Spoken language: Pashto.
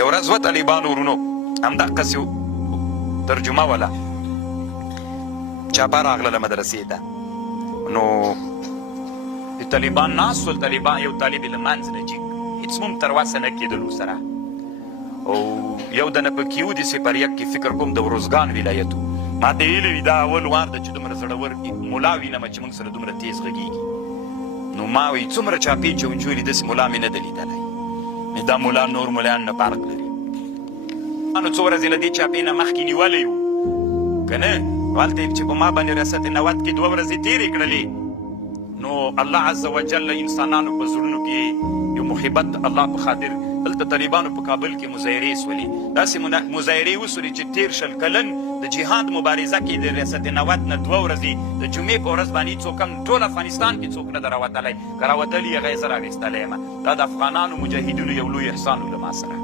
یو ورځ و طالبانو ورونو همدقسې ترجمه وله چاپه راغله مدرسې ته نو د طالبان ناست ول طالبان یو طالب یې له منځ نه جګ هېڅ مو هم تر وسه نه کېدلو سره او یو دنه پکې و د سپریک کې فکر کوم د وروزګان ولایت ما ته ویلي وي دا اول وار ده چې دومره زړور ملا وینمه چې موږ سره دومره تیز غږېږي نو ما وایي څومره چاپې چونچولي داسې ملا مې نه ده لیدلی مې دا ملا نور ملایان نه فرق لري نو څو ورځې له دې چاپې نه مخکې نیولی وو که نه هلته چې په ما باندې ریاست نوت کې 2 ورځې تېرې کړلې نو الله عز وجل انسانانو په زړونو کې یو محبت الله په خاطر دلته طالبانو په کابل کې مظاهرې سولې داسې مظاهرې وسولې چې 13 کلن د جهاد مبارزه کې د ریاست نوت نه 2 ورځې د جمعې په ورځ باندې څوک هم ټول افغانستان کې څوک نه ده راوتلی که راوتلي هغه یې زه راویستلی یم دا د افغانانو مجاهدینو یو لوی احسان و له ما سره